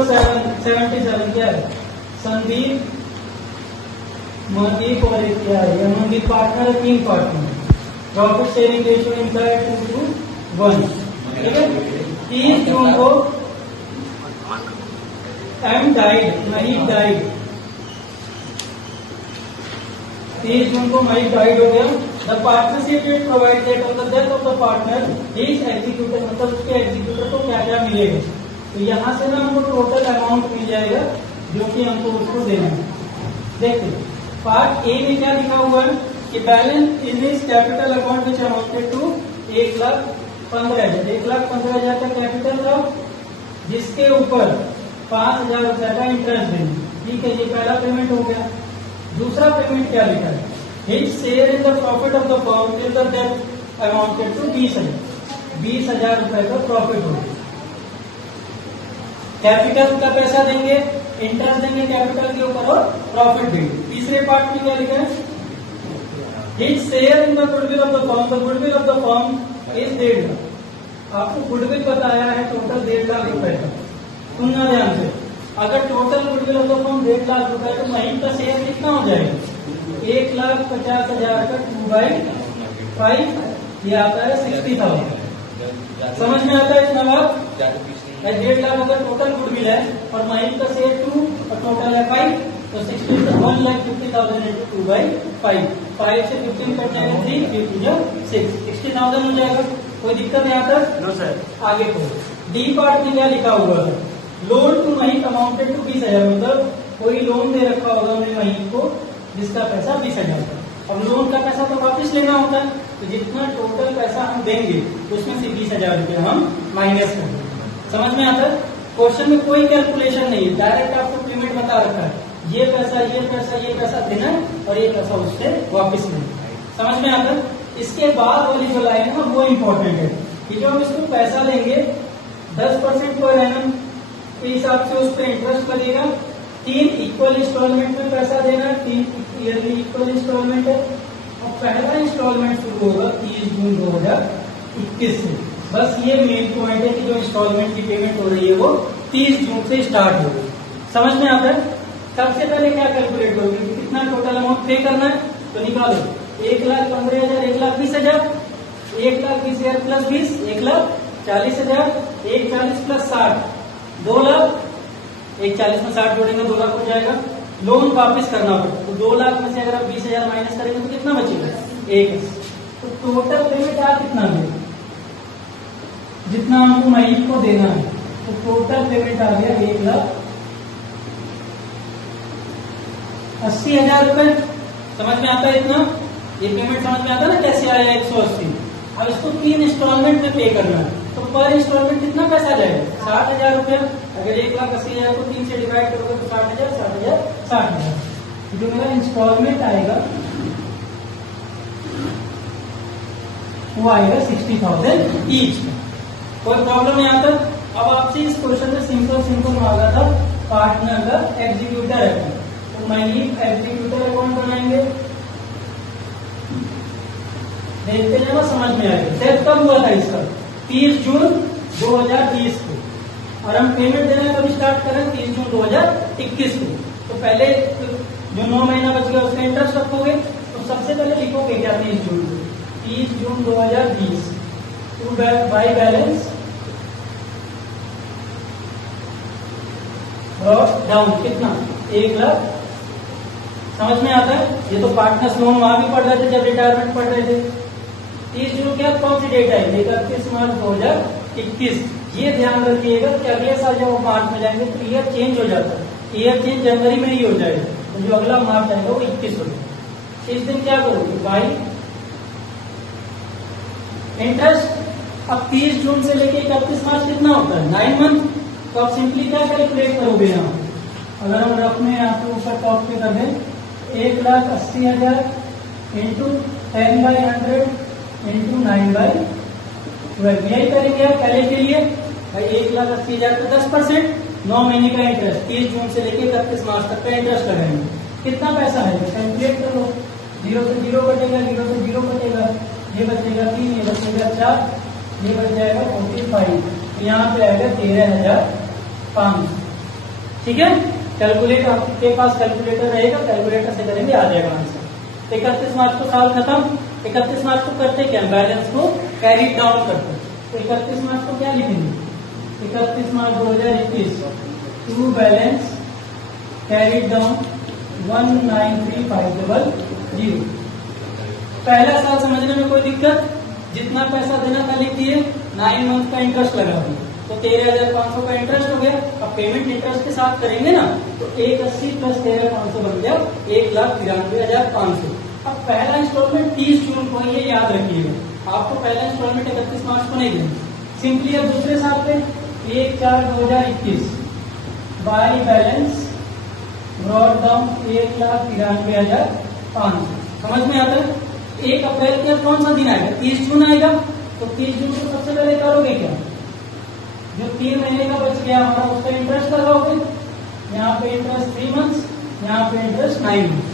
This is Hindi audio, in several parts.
077 क्या है? संदीप, मनदीप और क्या है? मनदीप पार्टनर है, 3 पार्टनर। प्रॉफिट शेयरिंग रेशियो इनका है 2:1। ठीक है। 30 जून को एम डाइड, महीप डाइड। 30 जून को महीप डाइड हो गया। The partnership will provide that on the death of the partner his executor, मतलब उसके एग्जीक्यूटर को क्या क्या मिलेगा। तो यहाँ से ना हमको टोटल अमाउंट मिल जाएगा जो कि हमको उसको देना है। देखिए पार्ट ए में क्या लिखा हुआ है कि balance in this capital account which amounted to 1,15,000। 1,15,000 का कैपिटल था जिसके ऊपर 5,000 रुपए का इंटरेस्ट देंगे। ठीक है, ये पहला पेमेंट हो गया। दूसरा पेमेंट क्या लिखा है? His share in the profit of the firm till the date amounted to 20,000। 20,000 रुपए का प्रॉफिट होगा। कैपिटल का पैसा देंगे, इंटरेस्ट देंगे कैपिटल के ऊपर और प्रॉफिट देंगे। तीसरे पार्ट में क्या लिखा है? His share in the goodwill of the firm, the goodwill of the firm is 1.5 lakh. आपको गुडविल बताया है टोटल 1.5 लाख रुपए का। सुनना ध्यान से, अगर total goodwill of the firm 1.5 lakh रुपए तो महीन का शेयर कितना हो जाएगा? 1,50,000 का 2/5, ये आता है 60,000। समझ में आता है इतना बात? 1.5 लाख अगर टोटल गुडविल है और महीन का शेयर 2 और टोटल है 5, तो 1,50,000 इंटू 2/5। 5 से 15 कट जाएगा 3, 6, 60,000 हो जाएगा। कोई दिक्कत है यहाँ तक? No sir. आगे को डी पार्ट में क्या लिखा हुआ है? Loan to Mahin amounted to 20,000, मतलब कोई लोन दे रखा होगा उन्हें महीन को जिसका पैसा 20,000 का। अब लोन का पैसा तो वापस लेना होता है, तो जितना टोटल पैसा हम देंगे उसमें से 20,000 रुपया हम माइनस करेंगे। समझ में आता है? क्वेश्चन में कोई कैलकुलेशन नहीं है, डायरेक्ट आपको पेमेंट बता रखा है। ये पैसा देना है और ये पैसा उससे वापस लेना। समझ में आता है? इसके बाद वाली जो लाइन है वो इम्पोर्टेंट है कि जो हम इसको पैसा लेंगे 10% पर एनम के हिसाब से उस पर इंटरेस्ट लगेगा। 3 इक्वल इंस्टॉलमेंट में पैसा देना, 3 ईयरली इक्वल इंस्टॉलमेंट है। और पहला इंस्टॉलमेंट शुरू होगा 30 जून 2021 से। बस ये मेन पॉइंट है कि जो इंस्टॉलमेंट की पेमेंट हो रही है वो 30 जून से स्टार्ट होगी। समझ में आता है? सबसे पहले क्या कैलकुलेट करोगे? कितना टोटल अमाउंट पे करना है तो निकालो। 1,15,000, 1,20,000, 1,20,000 प्लस 20, 1,40,000, 1,40 प्लस 60, 2 लाख। 1,40 में 60 जोड़ेंगे 2 लाख हो जाएगा। लोन वापस करना पड़ेगा, तो 2 लाख में से अगर आप 20,000 माइनस करेंगे तो कितना बचेगा? 1। तो टोटल पेमेंट आप कितना देंगे? जितना हमको महीन को देना है, तो टोटल पेमेंट आ गया 1,80,000 रुपए। समझ में आता है इतना? ये पेमेंट समझ में आता है ना कैसे आया 180। अब इसको 3 इंस्टॉलमेंट में पे करना है, तो पर इंस्टॉलमेंट कितना पैसा जाएगा? 60,000 रुपया। अगर 1,80,000 को 3 से डिवाइड करोगे तो 60,000, 60,000, 60,000। जो मेरा इंस्टॉलमेंट आएगा वो आएगा 60,000 ईच। कोई प्रॉब्लम यहाँ तक? अब आपसे इस क्वेश्चन में सिंपल मांगा था पार्टनर का एग्जीक्यूटर अकाउंट, तो महीन एग्जीक्यूटर अकाउंट बनाएंगे। देखते जाना, समझ में आएगा। सेट कब हुआ था इसका? 30 जून 2020 को। और हम पेमेंट देना कब स्टार्ट करें? 30 जून 2021 को। तो पहले जो 9 महीना बच गया उसका इंटरेस्ट रखोगे, तो सबसे पहले लिखोगे क्या? 30 जून 2020 टू बाई बैलेंस डाउन कितना? 1 लाख। समझ में आता है? ये तो पार्टनर्स लोन वहां भी पढ़ रहे थे जब रिटायरमेंट पढ़ रहे थे। 30 जून क्या कौन सी डेट आएगी? 31 मार्च 2021। ये ध्यान रखिएगा कि अगले साल जब वो मार्च में जाएंगे तो ईयर चेंज हो जाता है। ईयर चेंज जनवरी में ही हो जाएगा, तो जो अगला मार्च आएगा वो 21 हो जाएगा। इस दिन क्या करोगे? By interest. अब 30 जून से लेके 31 मार्च कितना होता है? 9 मंथ। तो आप सिंपली क्या कैलकुलेट करोगे यहाँ? अगर हम रफ में यहाँ पे ऊपर टॉप पे कर दें 1,80,000 इंटू 10/100 इंटू 9/12, यही करेंगे आप पहले के लिए। भाई 1,80,000 का 10%, 9 महीने का इंटरेस्ट, 30 जून से लेके 31 मार्च तक का इंटरेस्ट लगाएंगे। कितना पैसा है? कैलकुलेट करो। 0 से 0 कटेगा, 0 से 0 कटेगा, ये बचेगा 3, ये बचेगा 4, ये बच जाएगा 45। यहाँ पे आएगा 13,500। ठीक है, कैलकुलेट आपके पास कैलकुलेटर रहेगा, कैलकुलेटर से करेंगे आ जाएगा आंसर। 31 मार्च को साल खत्म। 31 मार्च को करते क्या, बैलेंस को कैरी डाउन करते। तो 31 मार्च को क्या लिखेंगे, 31 मार्च 2021 टू बैलेंस कैरी डाउन 193500। पहला साल समझने में कोई दिक्कत, जितना पैसा देना था लिख दिए, 9 मंथ का इंटरेस्ट लगा दिए, तो 13,500 का इंटरेस्ट हो गया। अब पेमेंट इंटरेस्ट के साथ करेंगे ना, तो 180 प्लस 13,500 बन गया 1,93,500। अब पहला इंस्टॉलमेंट 30 जून को, ये याद रखिएगा, आपको पहला इंस्टॉलमेंट 31 मार्च को नहीं देना। सिंपली अब दूसरे साल पे 1/4/2021 बाय बैलेंस ब्रॉड डाउन 1,93,500। समझ में आता है। 1 अप्रैल के कौन सा दिन आएगा, 30 जून आएगा, तो 30 जून को सबसे पहले करोगे क्या, जो 3 महीने का बच गया हमारा उसका इंटरेस्ट लगाओगे। यहाँ पे इंटरेस्ट 3 मंथ्स, यहाँ पे इंटरेस्ट 9 मंथ्स।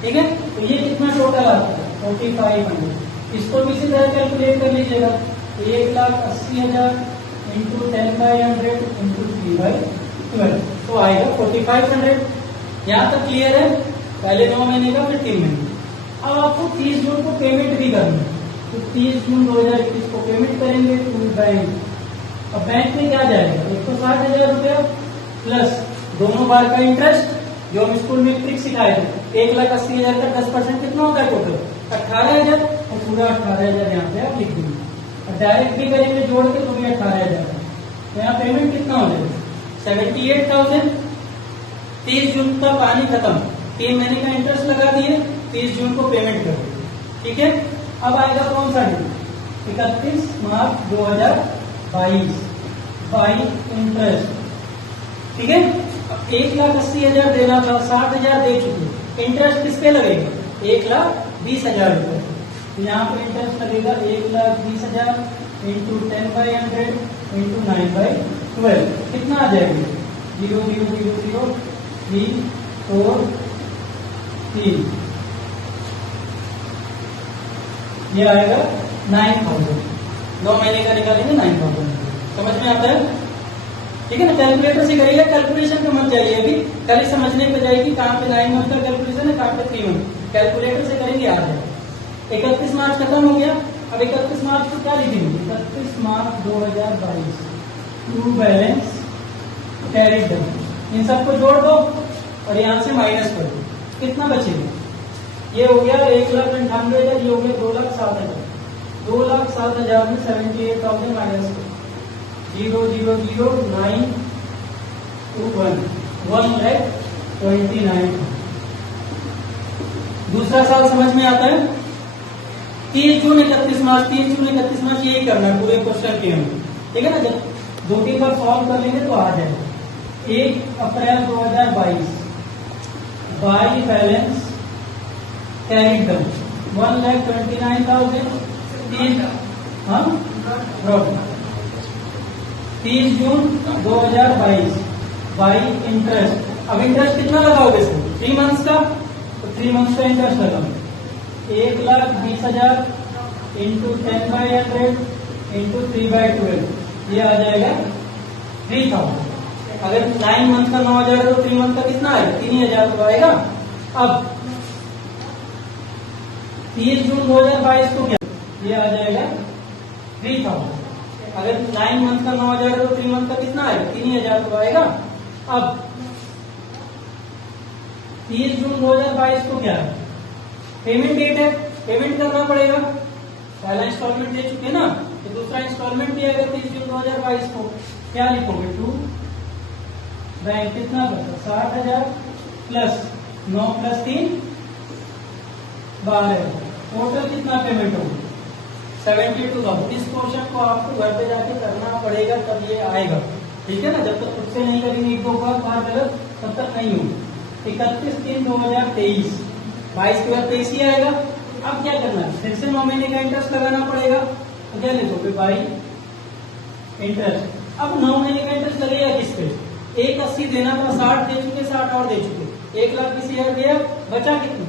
ठीक है, तो ये कितना टोटल आता है 4500। इसको भी इसी तरह कैलकुलेट कर लीजिएगा, 1,80,000 इंटू 10/100 इंटू 3/12 तो आएगा 4500। यहाँ तक क्लियर है, पहले 9 महीने का फिर 3 महीने। अब आपको 30 जून को पेमेंट भी करना है, तो 30 जून 2021 को पेमेंट करेंगे टू बैंक। अब बैंक में क्या जाएगा, 160,000 रुपया प्लस दोनों बार का इंटरेस्ट, जो हम स्कूल में ट्रिक सिखाए थे, 1,80,000 का 10% कितना होता है टोटल 18,000, और पूरा 18,000 यहाँ पे आप लिख देंगे। और डायरेक्ट भी करेंगे जोड़ के तो भी 18,000, तो यहाँ पेमेंट कितना हो जाएगा 78,000। 30 जून का पानी खत्म, 3 महीने का इंटरेस्ट लगा दिए, 30 जून को पेमेंट कर दिए। ठीक है, अब आएगा कौन सा दिन, 31 मार्च 2022 बाई इंटरेस्ट। ठीक है, 1,80,000 देना था, 60,000 दे चुके, इंटरेस्ट किस पे लगेगा 1,20,000 रुपए। यहाँ पे इंटरेस्ट लगेगा 1,20,000 इंटू 10/100 इंटू 9/12 कितना आ जाएगा 0,000,003,4,3 ये आएगा 9,000। 9 महीने का निकालेंगे 9,000। समझ में आता है। ठीक है ना, कैलकुलेटर से करिएगा, कैलकुलेशन पे मत जाइए, अभी खाली समझने पे जाएगी कहाँ पे 9 मंथ का कैलकुलेशन है, कहाँ पे 3 मंथ। कैलकुलेटर से करेंगे आ जाएगा। 31 मार्च खत्म हो गया। अब 31 मार्च को क्या लिखेंगे, 31 मार्च 2022 टू बैलेंस कैरी डाउन। इन सबको जोड़ दो और यहाँ से माइनस कर दो, कितना बचेगा, ये हो गया 1,98,000, ये हो गया 2,07,000। 2,07,000 में 78,000 माइनस 0,00921 1,29,000। दूसरा साल समझ में आता है। 30 जून 31 मार्च, 30 जून 31 मार्च यही करना है पूरे क्वेश्चन के अंदर। ठीक है ना, जब 2-3 बार सॉल्व कर लेंगे तो आ जाएगा। 1 अप्रैल 2022 by balance carry down 1,29,000। 30 June 2022 by interest. अब इंटरेस्ट कितना लगाओगे सर, 3 मंथ्स का, तो 3 मंथ्स का इंटरेस्ट लगाओ 1,20,000 इंटू 10/100 इंटू 3/12 ये आ जाएगा 3,000। अगर 9 मंथ का 9,000 है तो 3 मंथ का कितना आएगा 3,000 तो आएगा। अब 30 जून 2022 को क्या ये आ जाएगा 3,000। अगर 9 मंथ का 9,000 है तो 3 मंथ का कितना आएगा 3,000 तो आएगा। अब 30 जून 2022 को क्या है पेमेंट डेट है, पेमेंट करना पड़ेगा। पहला इंस्टॉलमेंट दे चुके ना, तो दूसरा इंस्टॉलमेंट दिया गया 30 जून 2022 को। क्या लिखोगे टू बैंक कितना बचा 60,000 प्लस 9 प्लस 3 12, टोटल कितना पेमेंट होगा 72,000। इस क्वेश्चन को आपको घर पे जाके करना पड़ेगा तब ये आएगा। ठीक है ना, जब तक खुद से नहीं करेंगे एक दो बार गलत तब तक नहीं होगा। 31/3/2023 22 के बाद 23 ही आएगा। अब क्या करना है, फिर से 9 महीने का इंटरेस्ट लगाना पड़ेगा। तो क्या लिखोगे बाई इंटरेस्ट। अब 9 महीने का इंटरेस्ट लगेगा किस पे, 1,80 देना था, 60 दे चुके, 60 और दे चुके, 1,20,000 दिया, बचा कितना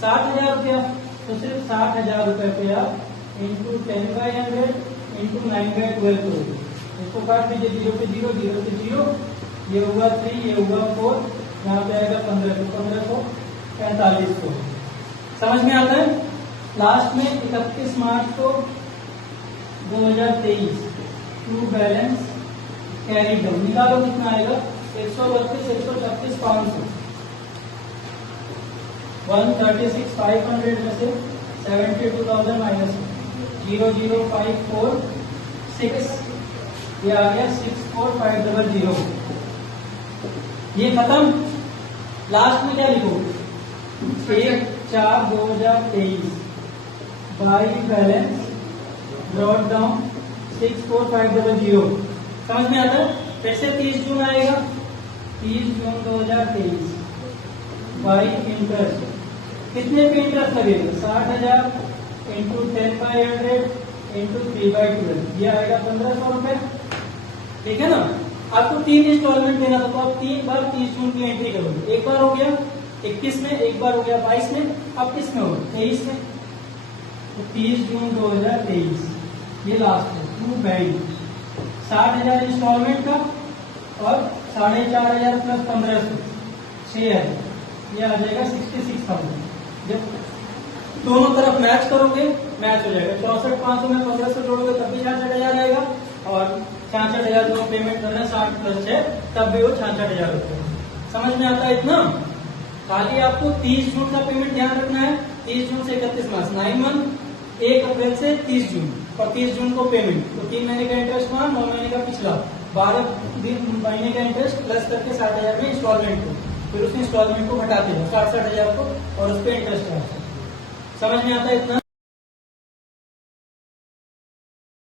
60,000 रुपया। तो सिर्फ 60,000 रुपए पे आप इंटू 10/100 इंटू 9/12 करोगे। इसको काट दीजिए, 0 पे 0 0 पे 0 ये हुआ 3, ये हुआ 4, यहाँ पे आएगा 15, तो 1545 को। समझ में आता है? लास्ट में 31 मार्च को 2023 ट्रू बैलेंस कैरी डाउन निकालो, कितना आएगा? 132, 136, 500, 136,500 में से 72,000 माइनस 00546, ये आ गया 64500। ये खत्म। लास्ट में क्या लिखो? 1/4/2023 बाई बैलेंस ब्रॉट डाउन 64500। समझ में आता है? फिर से 30 जून आएगा, 30 जून 2023 बाई इंटरेस्ट। कितने पे इंटरेस्ट लगेगा? 60,000 इंटू 10/100 इंटू 3/12, ये आएगा 1500 रुपए। ठीक है ना? आपको 3 इंस्टॉलमेंट देना था, तो आप 3 बार 30 जून की एंट्री करोगे। एक बार हो गया 21 में, एक बार हो गया 22 में, अब किस में होगा? 23 में। तो 30 जून 2023 ये लास्ट है। टू बैंक 60,000 इंस्टॉलमेंट का और 4,500 प्लस 1500 6,000, ये आ जाएगा 66,000। जब दोनों तरफ मैच करोगे, मैच हो जाएगा। 64,500 में 1500 जोड़ोगे तब भी 66,000 आएगा, और 66,000 जो पेमेंट करना है 60 प्लस 6, तब भी वो 66,000 रुपये। समझ में आता है इतना? खाली आपको 30 जून का पेमेंट ध्यान रखना है। 30 जून से 31 मार्च, 9 मंथ, 1 अप्रैल से 30 जून, और 30 जून को पेमेंट। तो 3 महीने का इंटरेस्ट वहां, 9 महीने का पिछला, 12 महीने का इंटरेस्ट प्लस करके 60,000 में इंस्टॉलमेंट को, फिर उस इंस्टॉलमेंट को घटाते हो 60,000 को, और उस पर इंटरेस्ट आता है। समझ में आता है इतना?